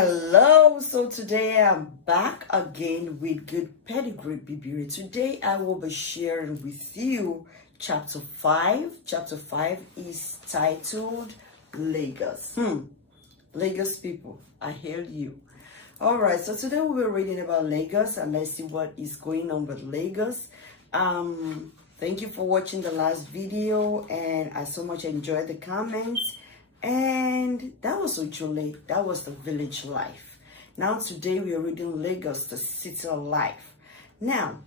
Hello, so today I'm back again with good pedigree Pedigree. Today I will be sharing with you chapter 5. Chapter 5 is titled Lagos. Lagos people, I hail you. Alright, so today we'll be reading about Lagos and let's see what is going on with Lagos. Thank you for watching the last video and I so much enjoyed the comments. And that was the village life. Now today we are reading Lagos, the city life. Now,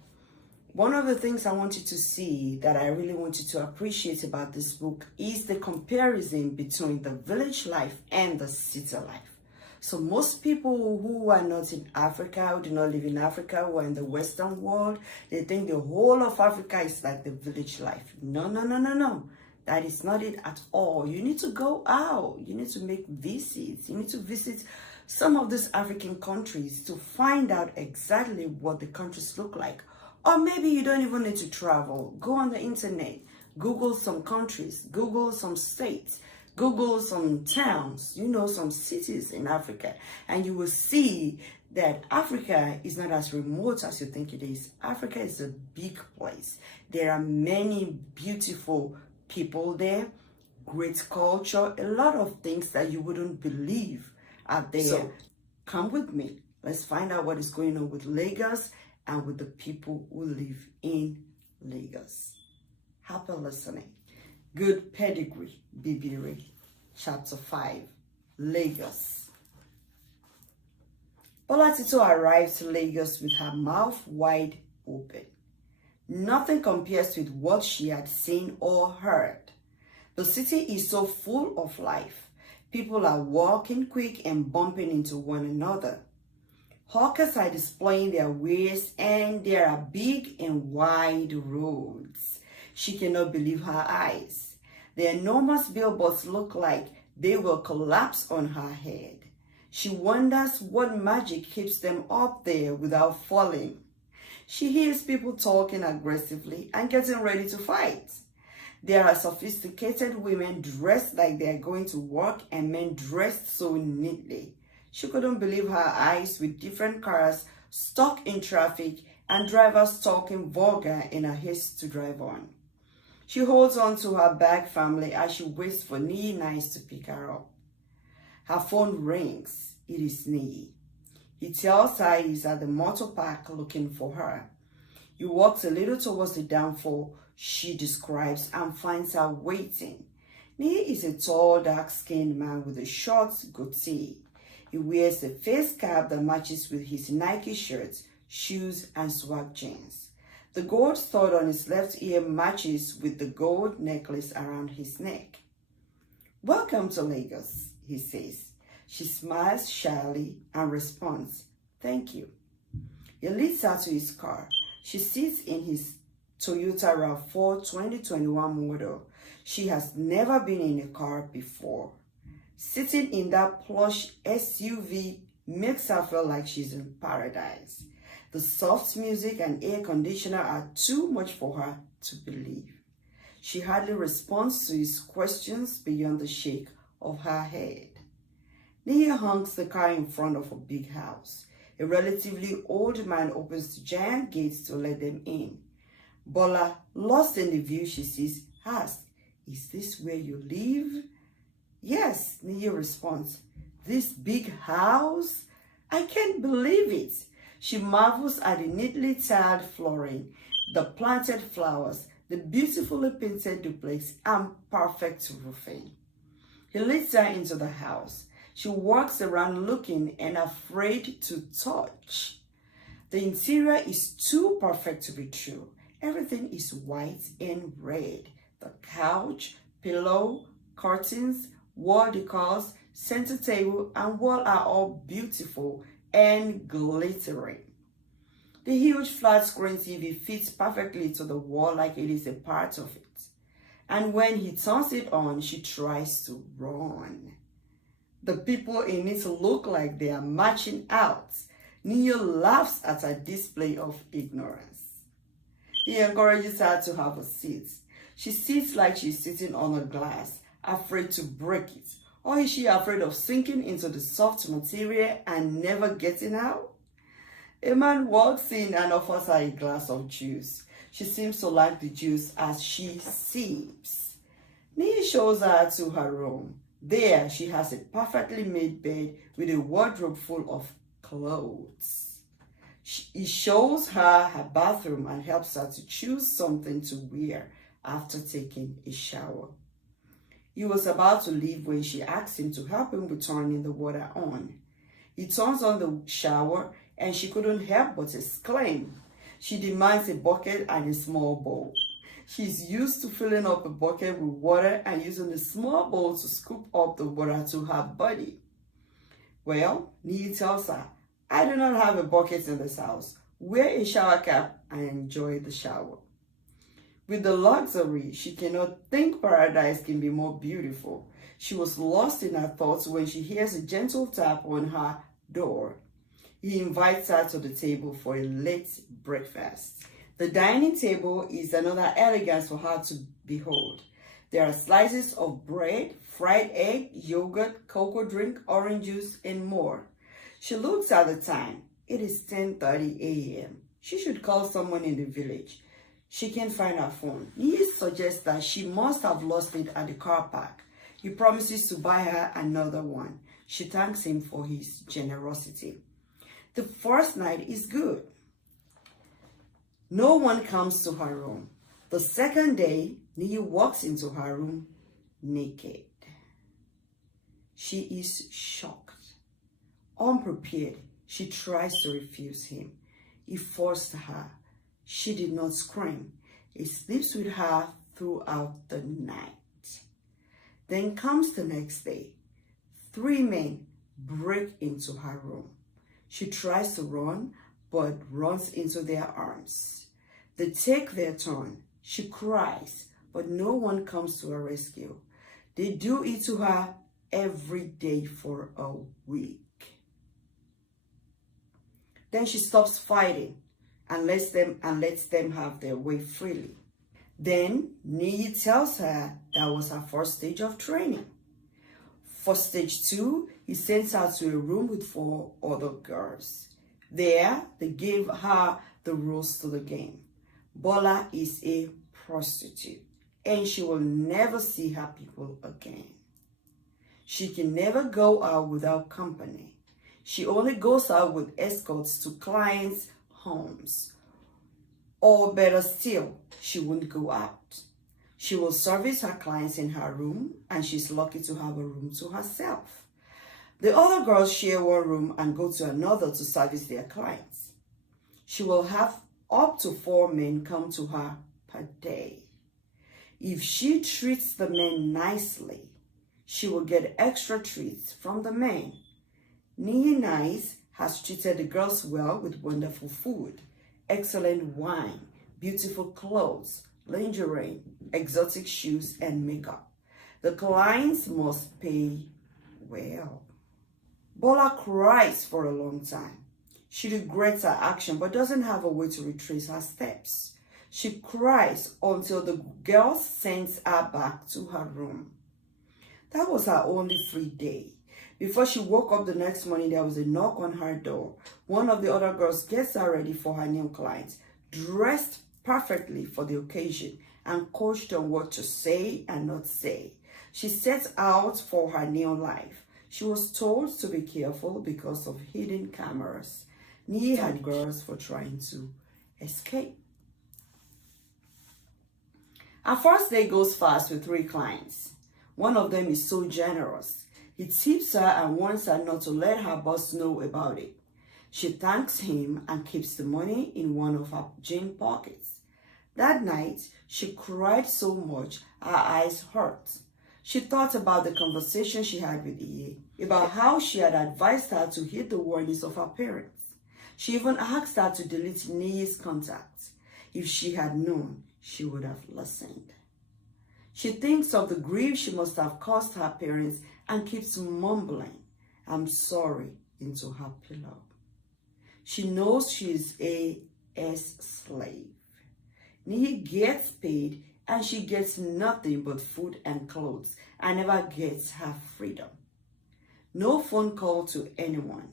one of the things I want you to see that I really want you to appreciate about this book is the comparison between the village life and the city life. So most people who are not in Africa, who do not live in Africa, who are in the Western world, they think the whole of Africa is like the village life. No. That is not it at all. You need to go out. You need to make visits. You need to visit some of these African countries to find out exactly what the countries look like. Or maybe you don't even need to travel. Go on the internet. Google some countries. Google some states. Google some towns, some cities in Africa. And you will see that Africa is not as remote as you think it is. Africa is a big place. There are many beautiful people there, great culture, a lot of things that you wouldn't believe are there. So come with me. Let's find out what is going on with Lagos and with the people who live in Lagos. Happy listening. Good pedigree, Pedigree, chapter 5, Lagos. Bola arrived to Lagos with her mouth wide open. Nothing compares with what she had seen or heard. The city is so full of life. People are walking quick and bumping into one another. Hawkers are displaying their wares and there are big and wide roads. She cannot believe her eyes. The enormous billboards look like they will collapse on her head. She wonders what magic keeps them up there without falling. She hears people talking aggressively and getting ready to fight. There are sophisticated women dressed like they are going to work and men dressed so neatly. She couldn't believe her eyes with different cars stuck in traffic and drivers talking vulgar in a haste to drive on. She holds on to her bag firmly as she waits for Niyi Nice to pick her up. Her phone rings. It is Niyi. He tells her he's at the motor park looking for her. He walks a little towards the downfall she describes and finds her waiting. Niyi is a tall, dark-skinned man with a short goatee. He wears a face cap that matches with his Nike shirts, shoes, and swag jeans. The gold stud on his left ear matches with the gold necklace around his neck. "Welcome to Lagos," he says. She smiles shyly and responds, "Thank you." He leads her to his car. She sits in his Toyota RAV4 2021 model. She has never been in a car before. Sitting in that plush SUV makes her feel like she's in paradise. The soft music and air conditioner are too much for her to believe. She hardly responds to his questions beyond the shake of her head. Niyi honks the car in front of a big house. A relatively old man opens the giant gates to let them in. Bola, lost in the view she sees, asks, "Is this where you live?" "Yes," Niyi responds. "This big house? I can't believe it." She marvels at the neatly tiled flooring, the planted flowers, the beautifully painted duplex, and perfect roofing. He leads her into the house. She walks around looking and afraid to touch. The interior is too perfect to be true. Everything is white and red. The couch, pillow, curtains, wall decors, center table, and wall are all beautiful and glittering. The huge flat screen TV fits perfectly to the wall like it is a part of it. And when he turns it on, she tries to run. The people in it look like they are marching out. Niyi laughs at her display of ignorance. He encourages her to have a seat. She sits like she's sitting on a glass, afraid to break it. Or is she afraid of sinking into the soft material and never getting out? A man walks in and offers her a glass of juice. She seems to like the juice as she sips. 𝐤𝐸 shows her to her room. There, she has a perfectly made bed with a wardrobe full of clothes. He shows her bathroom and helps her to choose something to wear after taking a shower. He was about to leave when she asked him to help him with turning the water on. He turns on the shower and she couldn't help but exclaim. She demands a bucket and a small bowl. She's used to filling up a bucket with water and using a small bowl to scoop up the water to her body. Well, 𝐤𝐸 tells her, I do not have a bucket in this house. Wear a shower cap and enjoy the shower. With the luxury, she cannot think paradise can be more beautiful. She was lost in her thoughts when she hears a gentle tap on her door. He invites her to the table for a late breakfast. The dining table is another elegance for her to behold. There are slices of bread, fried egg, yogurt, cocoa drink, orange juice, and more. She looks at the time. It is 10:30 a.m. She should call someone in the village. She can't find her phone. 𝐤𝐸 suggests that she must have lost it at the car park. He promises to buy her another one. She thanks him for his generosity. The first night is good. No one comes to her room. The second day, 𝐤𝐸 walks into her room naked. She is shocked. Unprepared, she tries to refuse him. He forced her. She did not scream. He sleeps with her throughout the night. Then comes the next day. 3 men break into her room. She tries to run, but runs into their arms. They take their turn. She cries, but no one comes to her rescue. They do it to her every day for a week. Then she stops fighting and lets them have their way freely. Then 𝐤𝐸 tells her that was her first stage of training. For stage 2, he sends her to a room with 4 other girls. There, they gave her the rules to the game. Bola is a prostitute, and she will never see her people again. She can never go out without company. She only goes out with escorts to clients' homes. Or better still, she won't go out. She will service her clients in her room, and she's lucky to have a room to herself. The other girls share one room and go to another to service their clients. She will have up to 4 men come to her per day. If she treats the men nicely, she will get extra treats from the men. 𝐤𝐸 has treated the girls well with wonderful food, excellent wine, beautiful clothes, lingerie, exotic shoes, and makeup. The clients must pay well. Bola cries for a long time. She regrets her action but doesn't have a way to retrace her steps. She cries until the girl sends her back to her room. That was her only free day. Before she woke up the next morning, there was a knock on her door. One of the other girls gets her ready for her new client, dressed perfectly for the occasion and coached on what to say and not say. She sets out for her new life. She was told to be careful because of hidden cameras. 𝐤𝐸 had girls for trying to escape. Her first day goes fast with 3 clients. One of them is so generous. He tips her and warns her not to let her boss know about it. She thanks him and keeps the money in one of her jean pockets. That night, she cried so much her eyes hurt. She thought about the conversation she had with 𝐸𝐸, about how she had advised her to heed the warnings of her parents. She even asked her to delete 𝐤𝐸's contacts. If she had known, she would have listened. She thinks of the grief she must have caused her parents and keeps mumbling, "I'm sorry," into her pillow. She knows she is a slave. 𝐤𝐸 gets paid and she gets nothing but food and clothes and never gets her freedom. No phone call to anyone.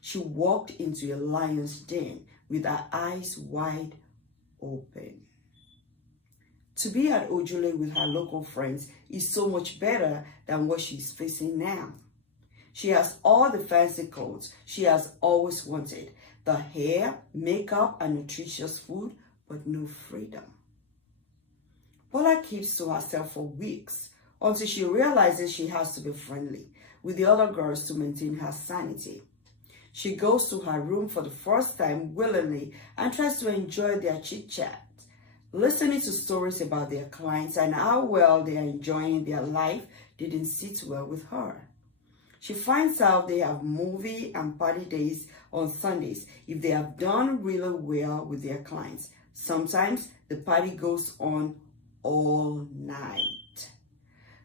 She walked into a lion's den with her eyes wide open. To be at 𝐥𝐤𝐤 with her local friends is so much better than what she's facing now. She has all the fancy clothes she has always wanted, the hair, makeup, and nutritious food, but no freedom. Bola keeps to herself for weeks until she realizes she has to be friendly with the other girls to maintain her sanity. She goes to her room for the first time willingly and tries to enjoy their chit-chat, listening to stories about their clients and how well they are enjoying their life didn't sit well with her. She finds out they have movie and party days on Sundays if they have done really well with their clients. Sometimes the party goes on all night.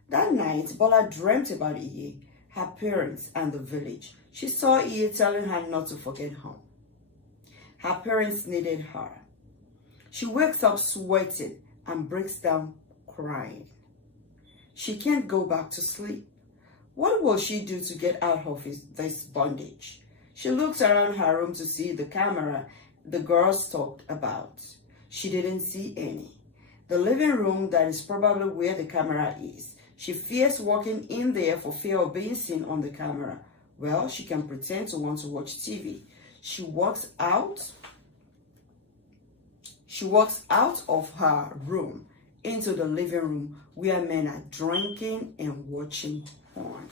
That night, Bola dreamt about 𝐸𝐤, her parents, and the village. She saw 𝐸𝐤 telling her not to forget home. Her parents needed her. She wakes up sweating and breaks down crying. She can't go back to sleep. What will she do to get out of this bondage? She looks around her room to see the camera the girls talked about. She didn't see any. The living room, that is probably where the camera is. She fears walking in there for fear of being seen on the camera. Well, she can pretend to want to watch TV. She walks out of her room into the living room where men are drinking and watching porn.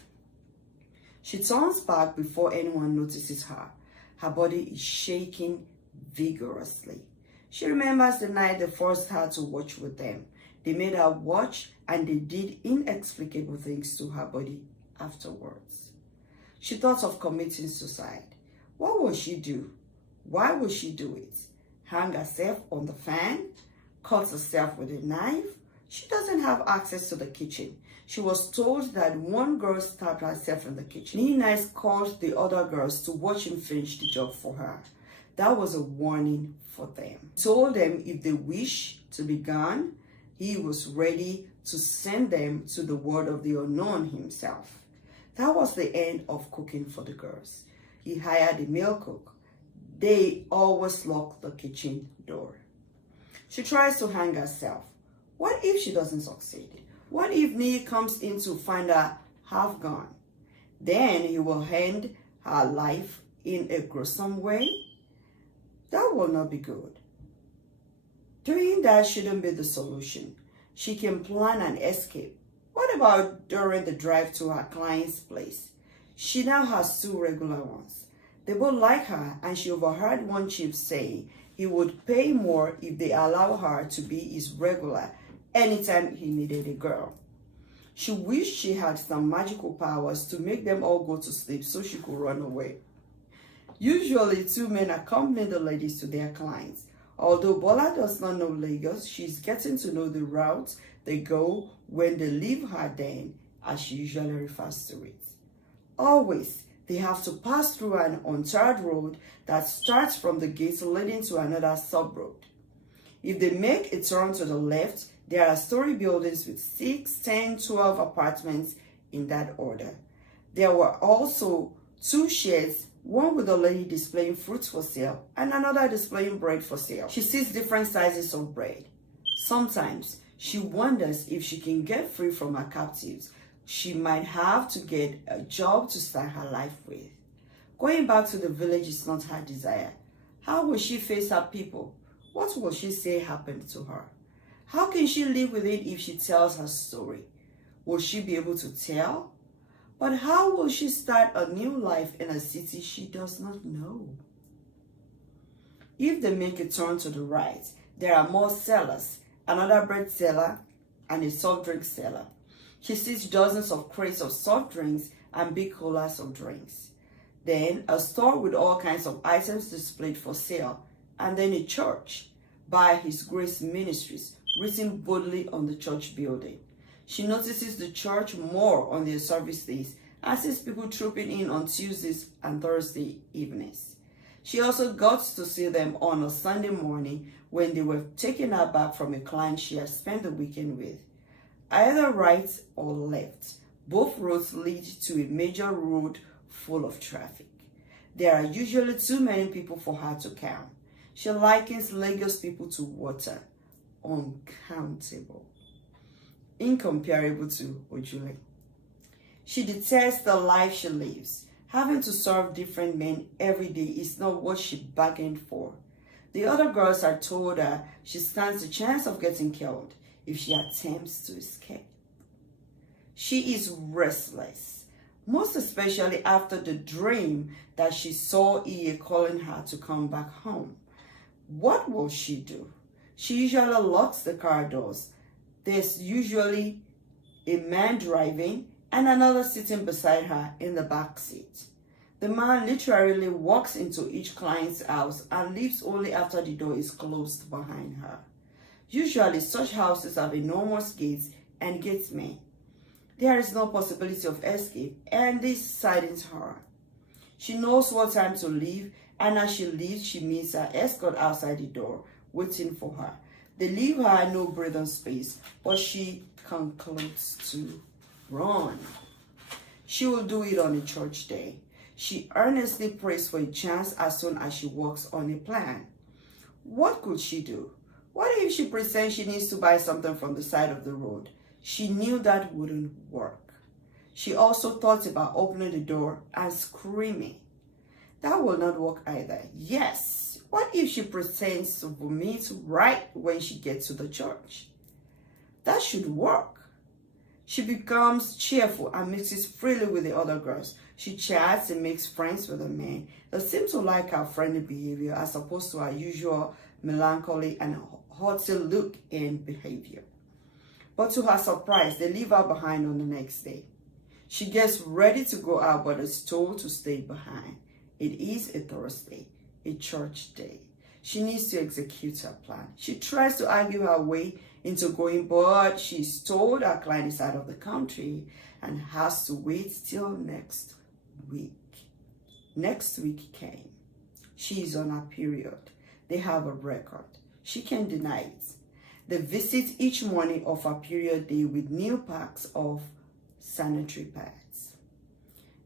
She turns back before anyone notices her. Her body is shaking vigorously. She remembers the night they forced her to watch with them. They made her watch and they did inexplicable things to her body afterwards. She thought of committing suicide. What will she do? Why will she do it? Hang herself on the fan? Cut herself with a knife? She doesn't have access to the kitchen. She was told that one girl stabbed herself in the kitchen. 𝐸𝐤 called the other girls to watch him finish the job for her. That was a warning for them. He told them if they wish to be gone, he was ready to send them to the world of the unknown himself. That was the end of cooking for the girls. He hired a male cook. They always lock the kitchen door. She tries to hang herself. What if she doesn't succeed? What if 𝐸𝐤 comes in to find her half gone? Then he will end her life in a gruesome way? That will not be good. Doing that shouldn't be the solution. She can plan an escape. What about during the drive to her client's place? She now has two regular ones. They both like her, and she overheard one chief saying he would pay more if they allow her to be his regular anytime he needed a girl. She wished she had some magical powers to make them all go to sleep so she could run away. Usually, two men accompany the ladies to their clients. Although Bola does not know Lagos, she's getting to know the routes they go when they leave her den, as she usually refers to it. Always, they have to pass through an untarred road that starts from the gate leading to another sub-road. If they make a turn to the left, there are story buildings with 6, 10, 12 apartments in that order. There were also 2 sheds, one with a lady displaying fruits for sale and another displaying bread for sale. She sees different sizes of bread. Sometimes she wonders if she can get free from her captives. She might have to get a job to start her life with. Going back to the village is not her desire. How will she face her people? What will she say happened to her? How can she live with it if she tells her story? Will she be able to tell? But how will she start a new life in a city she does not know? If they make a turn to the right, there are more sellers, another bread seller and a soft drink seller. She sees dozens of crates of soft drinks and big coolers of drinks. Then a store with all kinds of items displayed for sale, and then a church by His Grace Ministries written boldly on the church building. She notices the church more on their service days and sees people trooping in on Tuesdays and Thursday evenings. She also got to see them on a Sunday morning when they were taking her back from a client she had spent the weekend with. Either right or left, both roads lead to a major road full of traffic. There are usually too many people for her to count. She likens Lagos people to water, uncountable, incomparable to 𝐥𝐤𝐤𝐞. She detests the life she lives. Having to serve different men every day is not what she bargained for. The other girls had told her she stands a chance of getting killed if she attempts to escape. She is restless, most especially after the dream that she saw 𝐜𝐤𝐤 calling her to come back home. What will she do? She usually locks the car doors. There's usually a man driving and another sitting beside her in the back seat. The man literally walks into each client's house and leaves only after the door is closed behind her. Usually, such houses have enormous gates and gatesmen. There is no possibility of escape, and this saddens her. She knows what time to leave, and as she leaves, she meets her escort outside the door, waiting for her. They leave her no breathing space, but she concludes to run. She will do it on a church day. She earnestly prays for a chance as soon as she walks on a plan. What could she do? What if she pretends she needs to buy something from the side of the road? She knew that wouldn't work. She also thought about opening the door and screaming. That will not work either. Yes, what if she pretends to vomit right when she gets to the church? That should work. She becomes cheerful and mixes freely with the other girls. She chats and makes friends with the men. They seem to like her friendly behavior as opposed to her usual melancholy and haughty look and behavior. But to her surprise, they leave her behind on the next day. She gets ready to go out but is told to stay behind. It is a Thursday, a church day. She needs to execute her plan. She tries to argue her way into going, but she's told her client is out of the country and has to wait till next week. Next week came. She is on her period. They have a record. She can't deny it. They visit each morning of her period day with new packs of sanitary pads.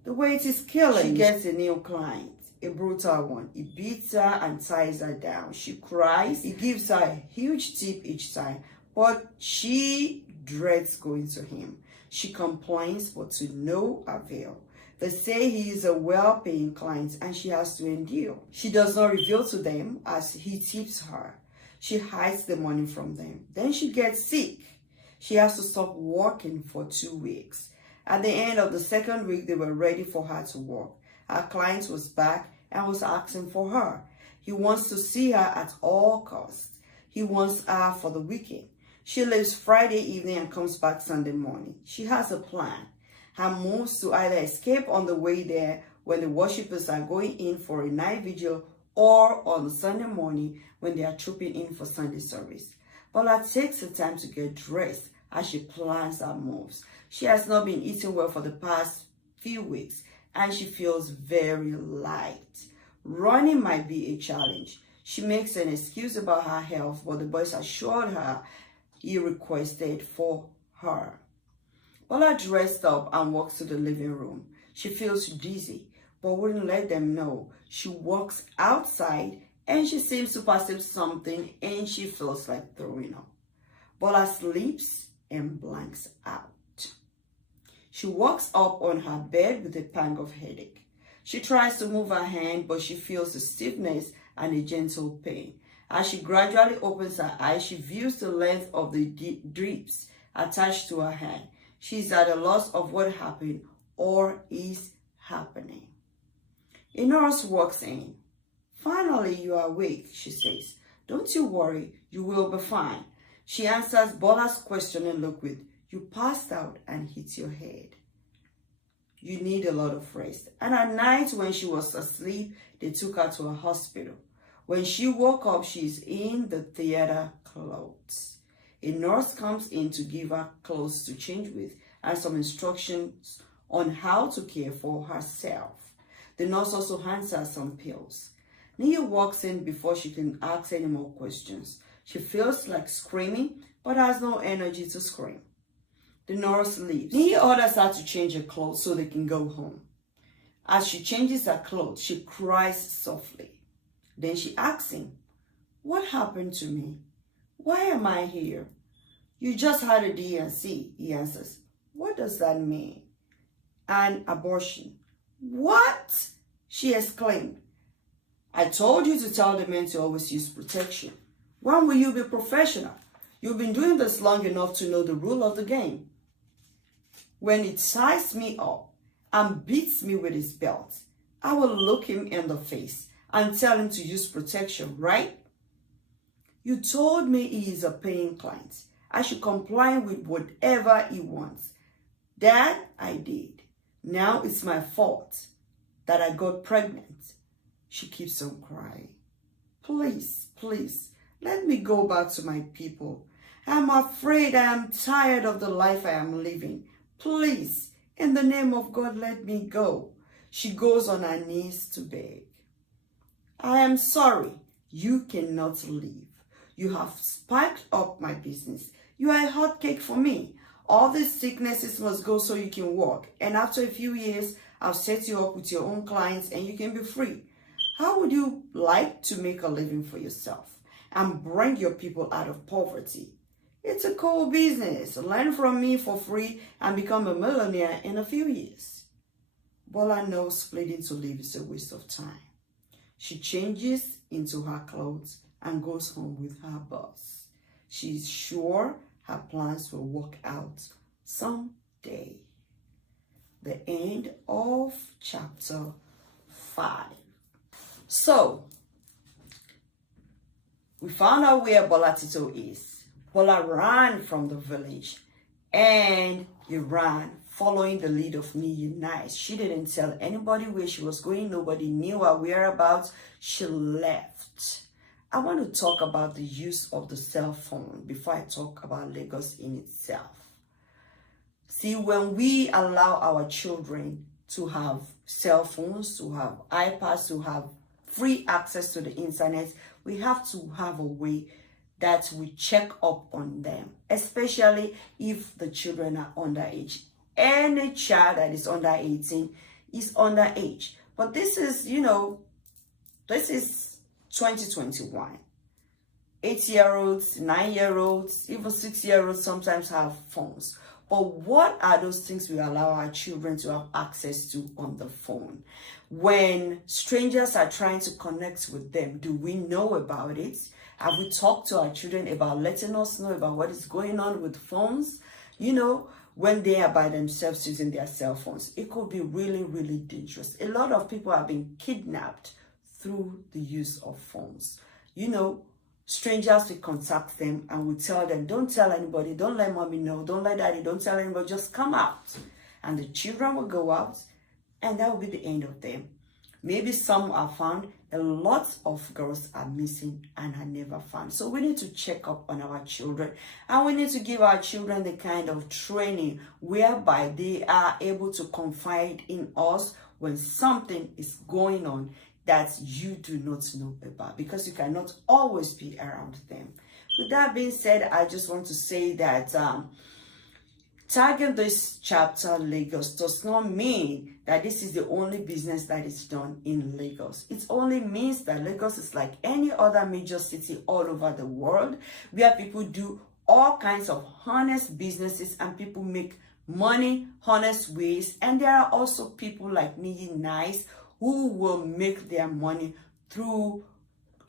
The weight is killing. She gets a new client, a brutal one. He beats her and ties her down. She cries. He gives her a huge tip each time, but she dreads going to him. She complains, but to no avail. They say he is a well-paying client and she has to endure. She does not reveal to them as he tips her. She hides the money from them. Then she gets sick. She has to stop working for 2 weeks. At the end of the second week, they were ready for her to work. Her client was back and was asking for her. He wants to see her at all costs. He wants her for the weekend. She leaves Friday evening and comes back Sunday morning. She has a plan. Her moves to either escape on the way there when the worshippers are going in for a night vigil or on Sunday morning when they are trooping in for Sunday service. Bola takes the time to get dressed as she plans her moves. She has not been eating well for the past few weeks and she feels very light. Running might be a challenge. She makes an excuse about her health, but the boys assured her he requested for her. Bola dressed up and walks to the living room. She feels dizzy, but wouldn't let them know. She walks outside and she seems to perceive something and she feels like throwing up. Bola sleeps and blanks out. She walks up on her bed with a pang of headache. She tries to move her hand, but she feels a stiffness and a gentle pain. As she gradually opens her eyes, she views the length of the drips attached to her hand. She is at a loss of what happened or is happening. A nurse walks in. "Finally, you are awake," she says. "Don't you worry, you will be fine." She answers Bola's questioning look with, "You passed out and hit your head. You need a lot of rest." And at night when she was asleep, they took her to a hospital. When she woke up, she's in the theater clothes. A nurse comes in to give her clothes to change with and some instructions on how to care for herself. The nurse also hands her some pills. Nia walks in before she can ask any more questions. She feels like screaming, but has no energy to scream. The nurse leaves. Nia orders her to change her clothes so they can go home. As she changes her clothes, she cries softly. Then she asks him, "What happened to me? Why am I here?" "You just had a D&C, he answers. "What does that mean?" "An abortion." "What?" she exclaimed. "I told you to tell the men to always use protection. When will you be professional? You've been doing this long enough to know the rule of the game. When he ties me up and beats me with his belt, I will look him in the face and tell him to use protection, right? You told me he is a paying client. I should comply with whatever he wants. That I did. Now it's my fault that I got pregnant." She keeps on crying. "Please, please, let me go back to my people. I'm afraid I am tired of the life I am living. Please, in the name of God, let me go." She goes on her knees to beg. "I am sorry. You cannot leave. You have spiked up my business. You are a hot cake for me. All these sicknesses must go so you can walk. And after a few years, I'll set you up with your own clients and you can be free. How would you like to make a living for yourself and bring your people out of poverty? It's a cool business. Learn from me for free and become a millionaire in a few years." Bola knows splitting to leave is a waste of time. She changes into her clothes and goes home with her boss. She's sure her plans will work out someday. The end of chapter 5. So, we found out where Bola Tito is. Bola ran from the village and he ran following the lead of Nia Nice. She didn't tell anybody where she was going. Nobody knew her whereabouts. She left. I want to talk about the use of the cell phone before I talk about Lagos in itself. See, when we allow our children to have cell phones, to have iPads, to have free access to the internet, we have to have a way that we check up on them, especially if the children are underage. Any child that is under 18 is underage. But this is, this is 2021. 8-year-olds, 9-year-olds, even 6-year-olds sometimes have phones. But what are those things we allow our children to have access to on the phone? When strangers are trying to connect with them, do we know about it? Have we talked to our children about letting us know about what is going on with phones? When they are by themselves using their cell phones, it could be really, really dangerous. A lot of people have been kidnapped through the use of phones. Strangers will contact them and will tell them, "Don't tell anybody, don't let mommy know, don't let daddy, don't tell anybody, just come out." And the children will go out and that will be the end of them. Maybe some are found. A lot of girls are missing and are never found. So we need to check up on our children, and we need to give our children the kind of training whereby they are able to confide in us when something is going on that you do not know about, because you cannot always be around them. With that being said, I just want to say that tagging this chapter Lagos does not mean that this is the only business that is done in Lagos. It only means that Lagos is like any other major city all over the world, where people do all kinds of honest businesses and people make money honest ways. And there are also people like Nia Nice who will make their money through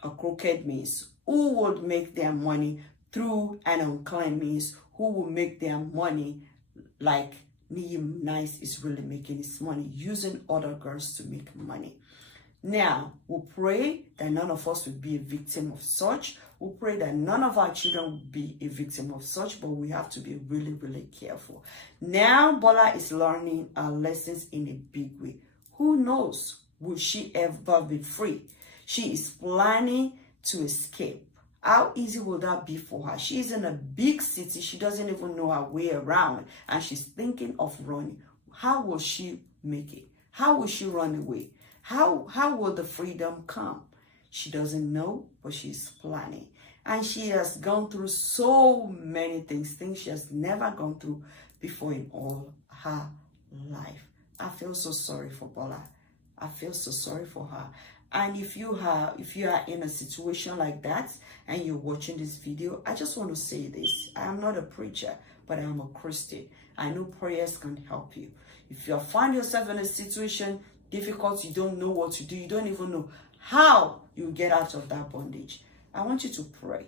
a crooked means, who would make their money through an unclean means, who will make their money like Nia Nice is really making his money, using other girls to make money. Now, we'll pray that none of us will be a victim of such. We'll pray that none of our children will be a victim of such, but we have to be really, really careful. Now, Bola is learning our lessons in a big way. Who knows? Will she ever be free? She is planning to escape. How easy will that be for her? She's in a big city. She doesn't even know her way around, and she's thinking of running. How will she make it? How will she run away? How will the freedom come? She doesn't know, but she's planning. And she has gone through so many things she has never gone through before in all her life. I feel so sorry for Bola. I feel so sorry for her. And if you are in a situation like that and you're watching this video, I just want to say this. I am not a preacher, but I am a Christian. I know prayers can help you. If you find yourself in a situation difficult, you don't know what to do, you don't even know how you get out of that bondage, I want you to pray.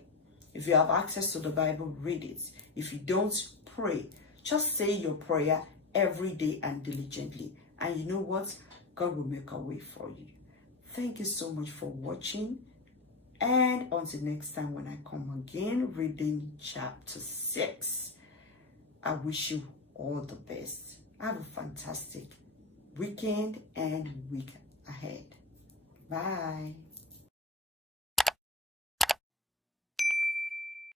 If you have access to the Bible, read it. If you don't, pray. Just say your prayer every day and diligently. And you know what? God will make a way for you. Thank you so much for watching. And until next time when I come again, reading chapter 6. I wish you all the best. Have a fantastic weekend and week ahead. Bye.